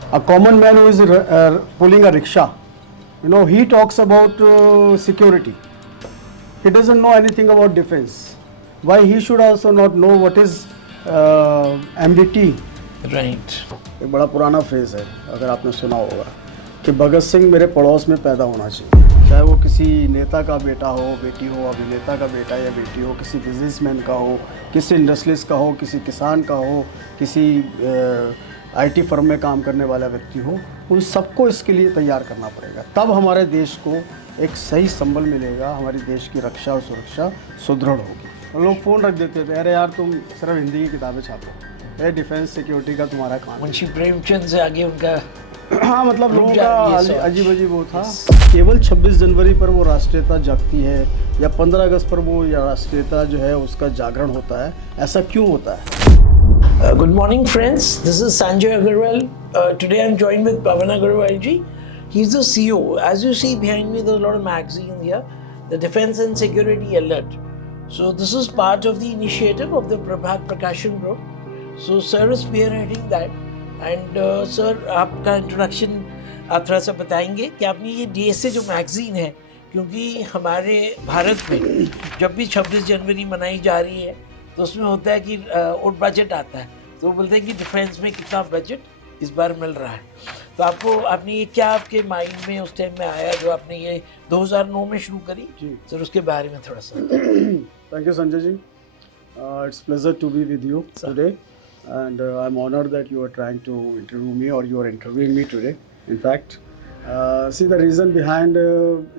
A common man who is pulling a rickshaw, he talks about security. He doesn't know anything about defense. Why he should also not know what is MBT? Right एक बड़ा पुराना फ्रेज है, अगर आपने सुना होगा, कि भगत सिंह मेरे पड़ोस में पैदा होना चाहिए। चाहे वो किसी नेता का बेटा हो, बेटी हो, अभिनेता का बेटा या बेटी हो, किसी बिजनेसमैन का हो, किसी इंडस्ट्रियलिस्ट का हो, किसी किसान का हो, किसी आईटी फर्म में काम करने वाला व्यक्ति हो, उन सबको इसके लिए तैयार करना पड़ेगा। तब हमारे देश को एक सही संबल मिलेगा, हमारे देश की रक्षा और सुरक्षा सुदृढ़ होगी। और लोग फ़ोन रख देते थे, अरे यार तुम सिर्फ हिंदी की किताबें छापो, ये डिफेंस सिक्योरिटी का तुम्हारा काम है। मुंशी प्रेमचंद से आगे उनका हाँ, मतलब लोगों का अजीब अजीब वो था। Yes. केवल 26 जनवरी पर वो राष्ट्रीयता जागती है या 15 अगस्त पर वो राष्ट्रीयता जो है उसका जागरण होता है, ऐसा क्यों होता है? Good morning, friends. This is Sanjay Agarwal. Today I'm joined with Pavan Agarwal ji. He's the CEO. As you see behind me, there's a lot of magazines here. The Defense and Security Alert. So this is part of the initiative of the Prabhat Prakashan Group. So sir is spearheading that. And sir, आपका इंट्रोडक्शन आप थोड़ा सा बताएंगे कि आपने ये DSA जो मैगजीन है, क्योंकि हमारे भारत में जब भी 26 जनवरी मनाई जा रही है तो उसमें होता है कि और बजट आता है, तो वो बोलते हैं कि डिफेंस में कितना बजट इस बार मिल रहा है। तो आपने ये क्या आपके माइंड में उस टाइम में आया जो आपने ये 2009 में शुरू करी? सर उसके बारे में थोड़ा सा। Thank you Sanjay ji, it's pleasure to be with you today and I'm honored that you are trying to interview me or you are interviewing me today. In fact, see, the reason behind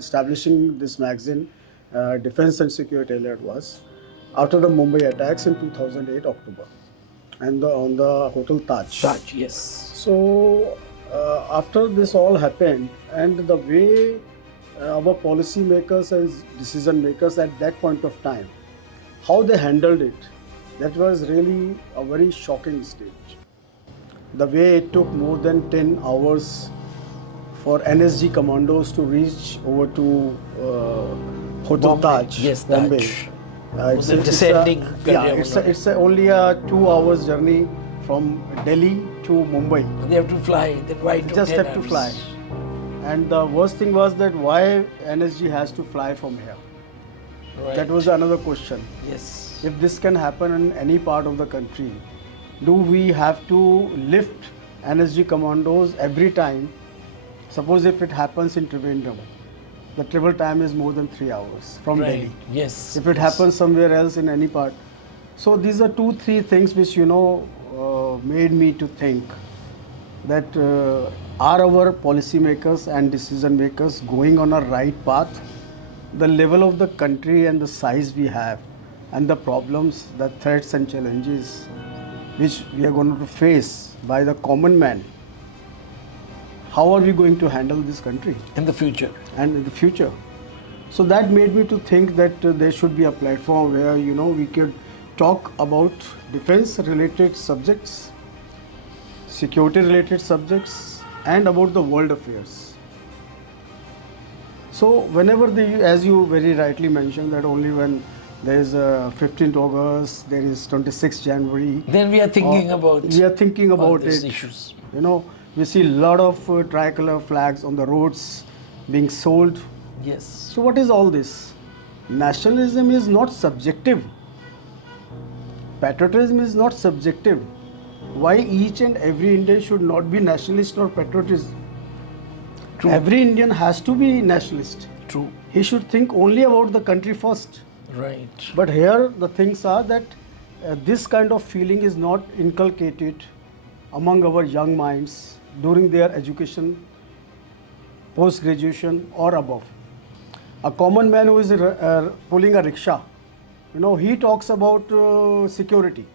establishing this magazine, Defense and Security Alert, was after the Mumbai attacks in 2008 October and on the Hotel Taj. Taj, yes. So after this all happened and the way our policy makers and decision makers at that point of time, how they handled it, that was really a very shocking stage. The way it took more than 10 hours for NSG commandos to reach over to Hotel Bombay. Taj, Yes, Bombay. Was it descending? It's only a 2 hours journey from Delhi to Mumbai. They have to fly. Then why to Just have to fly. And the worst thing was that why NSG has to fly from here. Right. That was another question. Yes. If this can happen in any part of the country, do we have to lift NSG commandos every time? Suppose if it happens in Trivandrum, the travel time is more than 3 hours from Right. Delhi. Yes. If it happens somewhere else in any part. So these are 2-3 things which made me to think that are our policymakers and decision makers going on a right path? The level of the country and the size we have, and the problems, the threats and challenges which we are going to face by the common man, how are we going to handle this country In the future. and in the future? So that made me to think that there should be a platform where we could talk about defense related subjects, security related subjects, and about the world affairs. So whenever as you very rightly mentioned, that only when there is 15th August, there is 26th January. Then we are thinking about. We are thinking all about these it. issues. We see a lot of tricolor flags on the roads being sold. Yes. So what is all this? Nationalism is not subjective. Patriotism is not subjective. Why each and every Indian should not be nationalist or patriotist? True. Every Indian has to be nationalist. True. He should think only about the country first. Right. But here the things are that this kind of feeling is not inculcated among our young minds during their education, post-graduation or above. A common man who is pulling a rickshaw, he talks about security.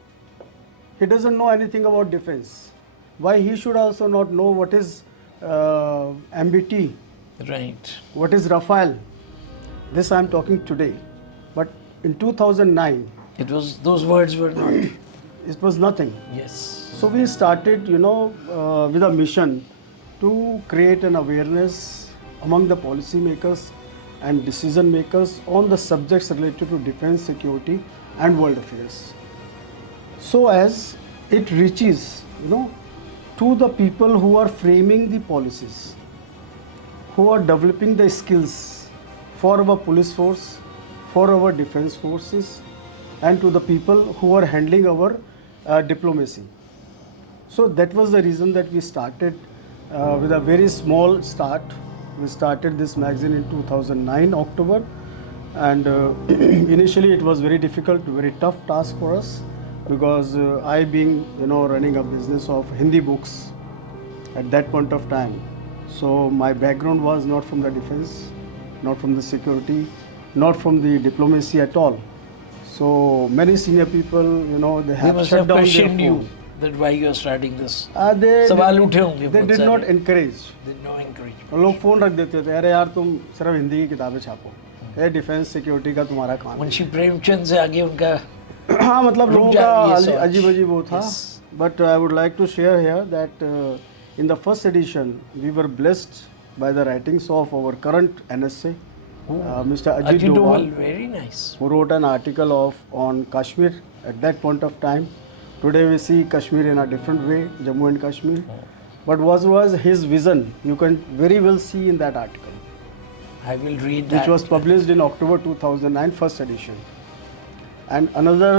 He doesn't know anything about defense. Why he should also not know what is MBT, Right. what is Rafale. This I am talking today. But in 2009, It was, those words were not. it was nothing. Yes. So we started, with a mission to create an awareness among the policymakers and decision makers on the subjects related to defense, security, and world affairs. So as it reaches, to the people who are framing the policies, who are developing the skills for our police force, for our defense forces, and to the people who are handling our diplomacy. So that was the reason that we started with a very small start. We started this magazine in 2009 October, and initially it was very difficult, very tough task for us, because I being running a business of Hindi books at that point of time. So my background was not from the defense, not from the security, not from the diplomacy at all. So many senior people, they They have must shut have down their questioned you phone. that why you are starting this. They सवाल उठे होंगे they बहुत did सारे. not encourage. Did not encourage. और लोग फ़ोन रख देते थे, अरे यार तुम सिर्फ हिंदी की किताबें छापो, ये डिफेंस सिक्योरिटी का तुम्हारा काम है। मुंशी प्रेमचंद से आगे उनका हाँ, मतलब रुक लोगों जा रही है का सोच। अजीब अजीब वो था। Yes. But I would like to share here that in the first edition we were blessed by the writings of our current NSA, Mr. Ajit Doval, very nice. who wrote an article on Kashmir at that point of time. Today we see Kashmir in a different way, Jammu and Kashmir. But what was his vision? You can very well see in that article, I will read which that. was published in October 2009, first edition. And another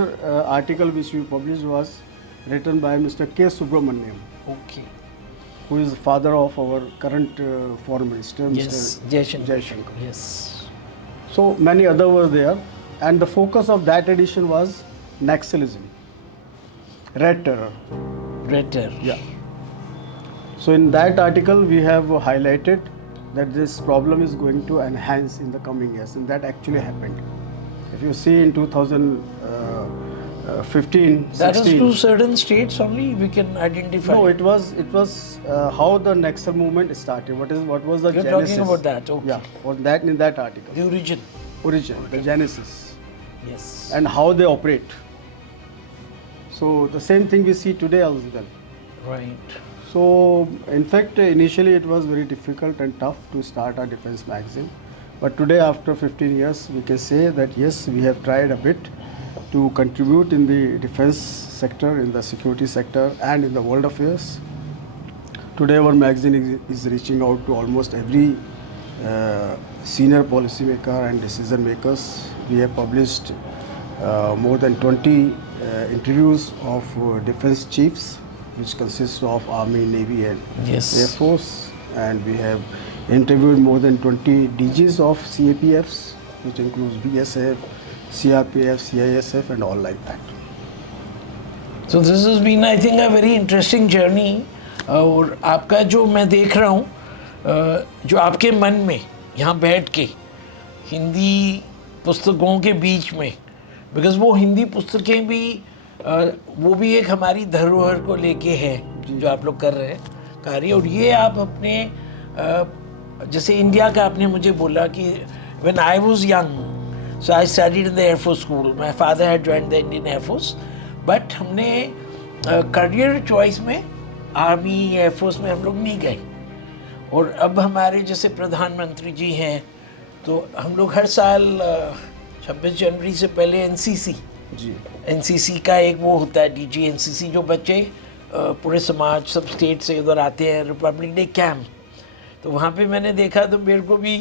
article which we published was written by Mr. K. Subramaniam, Okay. who is the father of our current foreign minister, Yes, Mr. Jaishankar. Jaishankar. Yes. So many other were there, and the focus of that edition was Naxalism, Red Terror. Red Terror. Yeah. So in that article we have highlighted that this problem is going to enhance in the coming years, and that actually happened. If you see in 2015, That is 16, to certain states only we can identify. no, it was how the Naxal movement started. What was the You're genesis? talking about that, okay. Yeah, on that in that article, The origin. the genesis, Yes. and how they operate. So the same thing we see today as well. Right. So in fact initially it was very difficult and tough to start a defense magazine, but today after 15 years we can say that yes, we have tried a bit to contribute in the defense sector, in the security sector, and in the world affairs. Today our magazine is reaching out to almost every senior policymaker and decision makers. We have published more than 20 interviews of defense chiefs, which consists of Army, Navy, and Yes. Air Force, and we have interviewed more than 20 DGs of CAPFs, which includes BSF, CRPF, CISF, and all like that. So this has been, I think, a very interesting journey. और आपका जो मैं देख रहा हूँ, जो आपके मन में यहाँ बैठ के हिंदी पुस्तकों के बीच में, बिकॉज वो हिंदी पुस्तकें भी वो भी एक हमारी धरोहर को लेके है जो आप लोग कर रहे हैं कार्य। और ये आप अपने जैसे इंडिया का आपने मुझे बोला कि when I was young, so I studied in the air force school, my father had joined the Indian air force, but हमने करियर चॉइस में आर्मी एयरफोर्स में हम लोग नहीं गए। और अब हमारे जैसे प्रधानमंत्री जी हैं, तो हम लोग हर साल 26 जनवरी से पहले एनसीसी जी, एनसीसी का एक वो होता है डीजी एनसीसी, जो बच्चे पूरे समाज सब स्टेट से उधर आते हैं, रिपब्लिक डे कैंप। तो वहाँ पे मैंने देखा तो मेरे को भी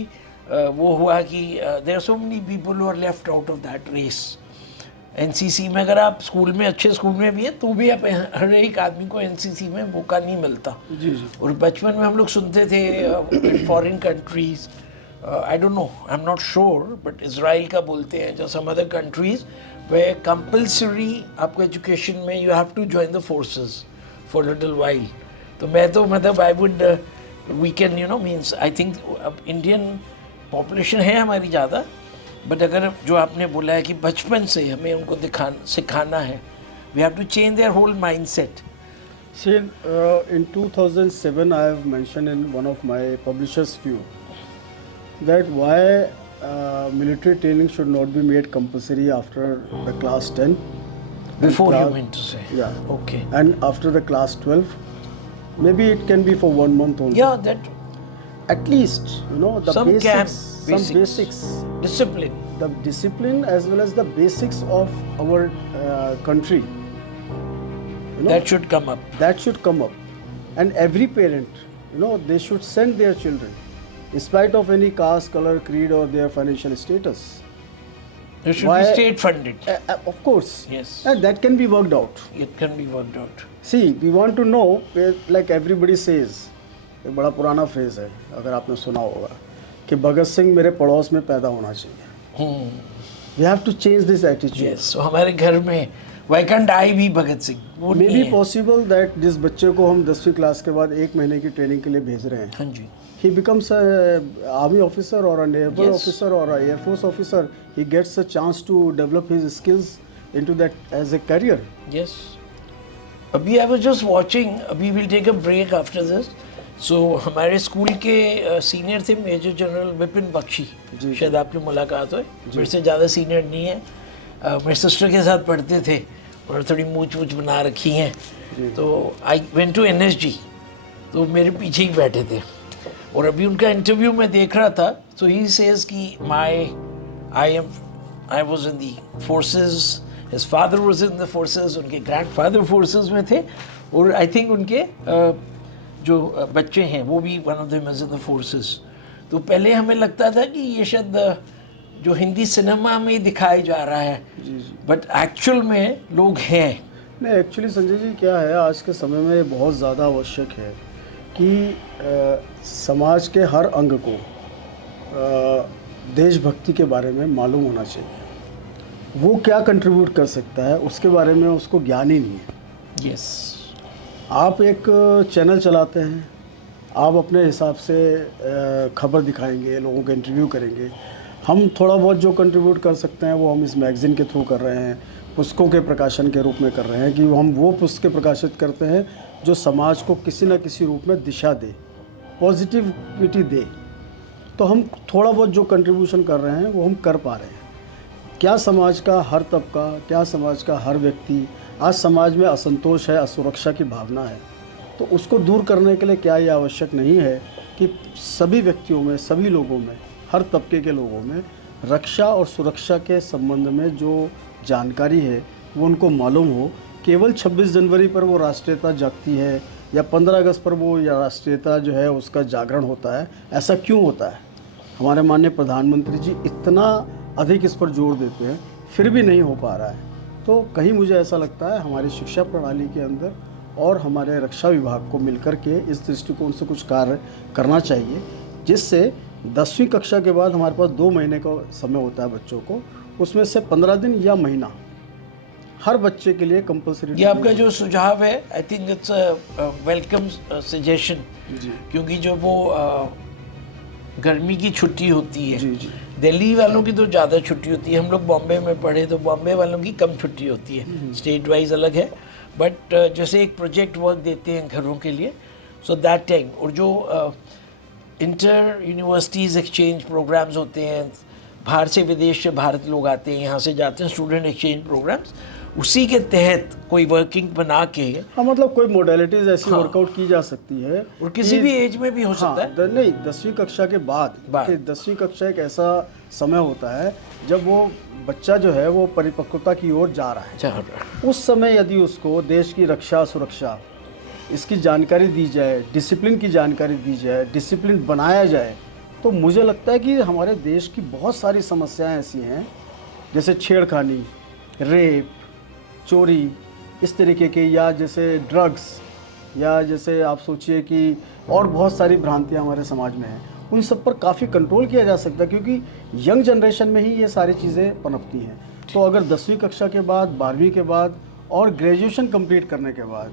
वो हुआ कि there are so many people who are left out of that race. NCC में अगर आप स्कूल में अच्छे स्कूल में भी हैं तो भी आप हर एक आदमी को एनसीसी में मौका नहीं मिलता। जी जी। और बचपन में हम लोग सुनते थे foreign countries, I don't know, I am not sure, but Israel का बोलते हैं, जो सम अदर कंट्रीज वे कंपल्सरी आपको एजुकेशन में you have to join the forces for little while. तो मैं तो मतलब I would we can you know means I think अब इंडियन पॉपुलेशन है हमारी ज़्यादा, बट अगर जो आपने बोला है कि बचपन से हमें उनको सिखाना है, we have to change their whole mindset. See, in 2007, I have mentioned in one of my publishers' view that why military training should not be made compulsory after the class 10. Before you class- mean to say. Yeah. Okay. And after the class 12, maybe it can be for 1 month only. Yeah, that At least, you know, the Some basics, camp some basics. basics, discipline. the discipline as well as the basics of our country. You know, That should come up. that should come up. and every parent, they should send their children, in spite of any caste, color, creed, or their financial status. It should be state funded. Of course. Yes. And that can be worked out. It can be worked out. See, we want to know, like everybody says, एक बड़ा पुराना फ्रेज है, अगर आपने सुना होगा, कि भगत सिंह मेरे पड़ोस में पैदा होना चाहिए. We have to change this attitude. Yes. So हमारे घर में Why can't I be Bhagat सिंह? वो May नहीं be है. possible that जिस बच्चे को हम 10वीं क्लास के बाद 1 महीने की ट्रेनिंग के लिए भेज रहे हैं, हाँ जी. he becomes a army officer or a naval Yes. officer or a air force officer. He gets a chance to develop his skills into that as a career. Yes. अभी I was just watching. अभी we'll take a break after this. So हमारे स्कूल के सीनियर थे major general Vipin बख्शी. जी. शायद आपकी मुलाकात हो. मेरे से ज़्यादा सीनियर नहीं है. मेरे सिस्टर के साथ पढ़ते थे और थोड़ी मूछ वूछ बना रखी हैं. तो आई वेंट टू NSG. तो मेरे पीछे ही बैठे थे और अभी उनका इंटरव्यू मैं देख रहा था. तो ही सेज कि I was in the forces, his father was in the forces, उनके ग्रैंडफादर फोर्सेस में थे और आई थिंक उनके जो बच्चे हैं वो भी one of them is in the forces. तो पहले हमें लगता था कि ये शायद जो हिंदी सिनेमा में दिखाया जा रहा है, बट एक्चुअल में लोग हैं. नहीं, एक्चुअली संजय जी क्या है, आज के समय में ये बहुत ज़्यादा आवश्यक है कि समाज के हर अंग को देशभक्ति के बारे में मालूम होना चाहिए. वो क्या कंट्रीब्यूट कर सकता है उसके बारे में उसको ज्ञान ही नहीं है. यस. आप एक चैनल चलाते हैं, आप अपने हिसाब से खबर दिखाएंगे, लोगों को इंटरव्यू करेंगे. हम थोड़ा बहुत जो कंट्रीब्यूट कर सकते हैं वो हम इस मैगज़ीन के थ्रू कर रहे हैं, पुस्तकों के प्रकाशन के रूप में कर रहे हैं कि हम वो पुस्तकें प्रकाशित करते हैं जो समाज को किसी न किसी रूप में दिशा दे, पॉजिटिविटी दे. तो हम थोड़ा बहुत जो कंट्रीब्यूशन कर रहे हैं वो हम कर पा रहे हैं. क्या समाज का हर तबका, क्या समाज का हर व्यक्ति, आज समाज में असंतोष है, असुरक्षा की भावना है, तो उसको दूर करने के लिए क्या ये आवश्यक नहीं है कि सभी व्यक्तियों में, सभी लोगों में, हर तबके के लोगों में रक्षा और सुरक्षा के संबंध में जो जानकारी है वो उनको मालूम हो. केवल 26 जनवरी पर वो राष्ट्रीयता जागती है या 15 अगस्त पर वो या राष्ट्रीयता जो है उसका जागरण होता है, ऐसा क्यों होता है? हमारे माननीय प्रधानमंत्री जी इतना अधिक इस पर जोर देते हैं, फिर भी नहीं हो पा रहा है. तो कहीं मुझे ऐसा लगता है हमारी शिक्षा प्रणाली के अंदर और हमारे रक्षा विभाग को मिलकर के इस दृष्टिकोण से कुछ कार्य करना चाहिए, जिससे 10वीं कक्षा के बाद हमारे पास 2 महीने का समय होता है बच्चों को, उसमें से 15 दिन या महीना हर बच्चे के लिए कंपलसरी. ये आपका जो सुझाव है, I think it's a welcome suggestion. क्योंकि जो वो गर्मी की छुट्टी होती है, दिल्ली वालों की तो ज़्यादा छुट्टी होती है. हम लोग बॉम्बे में पढ़े तो बॉम्बे वालों की कम छुट्टी होती है, स्टेट वाइज अलग है. बट जैसे एक प्रोजेक्ट वर्क देते हैं घरों के लिए, सो दैट टाइम. और जो इंटर यूनिवर्सिटीज़ एक्सचेंज प्रोग्राम्स होते हैं, बाहर से विदेश से भारत लोग आते हैं, यहाँ से जाते हैं स्टूडेंट एक्सचेंज प्रोग्राम्स, उसी के तहत कोई वर्किंग बना के, हाँ, मतलब कोई मोडेलिटीज़ ऐसी वर्कआउट की जा सकती है और किसी भी एज में भी हो सकता है. नहीं, 10वीं कक्षा के बाद. 10वीं कक्षा एक ऐसा समय होता है जब वो बच्चा जो है वो परिपक्वता की ओर जा रहा है. उस समय यदि उसको देश की रक्षा, सुरक्षा, इसकी जानकारी दी जाए, डिसिप्लिन की जानकारी दी जाए, डिसिप्लिन बनाया जाए, तो मुझे लगता है कि हमारे देश की बहुत सारी समस्याएं ऐसी हैं, जैसे छेड़खानी, रेप, चोरी, इस तरीके के, या जैसे ड्रग्स, या जैसे आप सोचिए कि और बहुत सारी भ्रांतियां हमारे समाज में हैं. उन सब पर काफ़ी कंट्रोल किया जा सकता है क्योंकि यंग जनरेशन में ही ये सारी चीज़ें पनपती हैं. तो अगर 10वीं कक्षा के बाद, 12वीं के बाद और ग्रेजुएशन कंप्लीट करने के बाद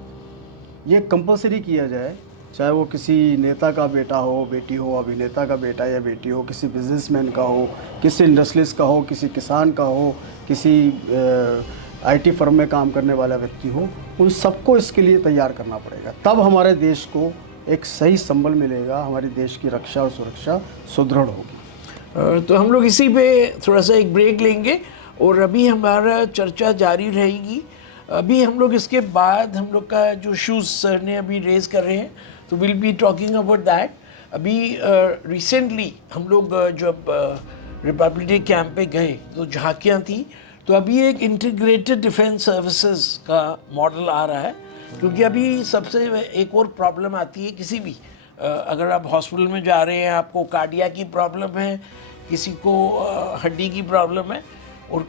ये कंपलसरी किया जाए, चाहे वो किसी नेता का बेटा हो, बेटी हो, अभिनेता का बेटा या बेटी हो, किसी बिजनेसमैन का हो, किसी इंडस्ट्रियलिस्ट का हो, किसी किसान का हो, किसी IT फर्म में काम करने वाला व्यक्ति हो, उन सबको इसके लिए तैयार करना पड़ेगा. तब हमारे देश को एक सही संबल मिलेगा, हमारे देश की रक्षा और सुरक्षा सुदृढ़ होगी. तो हम लोग इसी पे थोड़ा सा एक ब्रेक लेंगे और अभी हमारा चर्चा जारी रहेगी. अभी हम लोग इसके बाद हम लोग का जो इश्यूज सर ने अभी रेज कर रहे हैं, तो will be talking about that. अभी रिसेंटली हम लोग जब रिपब्लिक डे कैंप पे गए तो झांकियाँ थी. तो अभी एक इंटीग्रेटेड डिफेंस सर्विसेज का मॉडल आ रहा है क्योंकि अभी सबसे एक और प्रॉब्लम आती है किसी भी अगर आप हॉस्पिटल में जा रहे हैं, आपको कार्डिया की प्रॉब्लम है, किसी को हड्डी की प्रॉब्लम है, और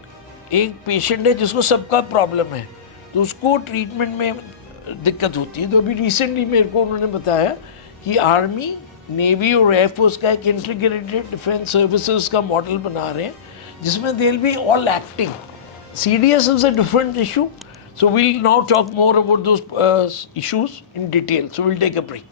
एक पेशेंट है जिसको सबका प्रॉब्लम है, तो उसको ट्रीटमेंट में दिक्कत होती है। तो अभी रिसेंटली मेरे को उन्होंने बताया कि आर्मी, नेवी और एयरफोर्स का एक इंटीग्रेटेड डिफेंस सर्विसेज का मॉडल बना रहे हैं, जिसमें they will be all acting. CDS is a different issue, so we'll now talk more about those issues in detail. So we'll take a break.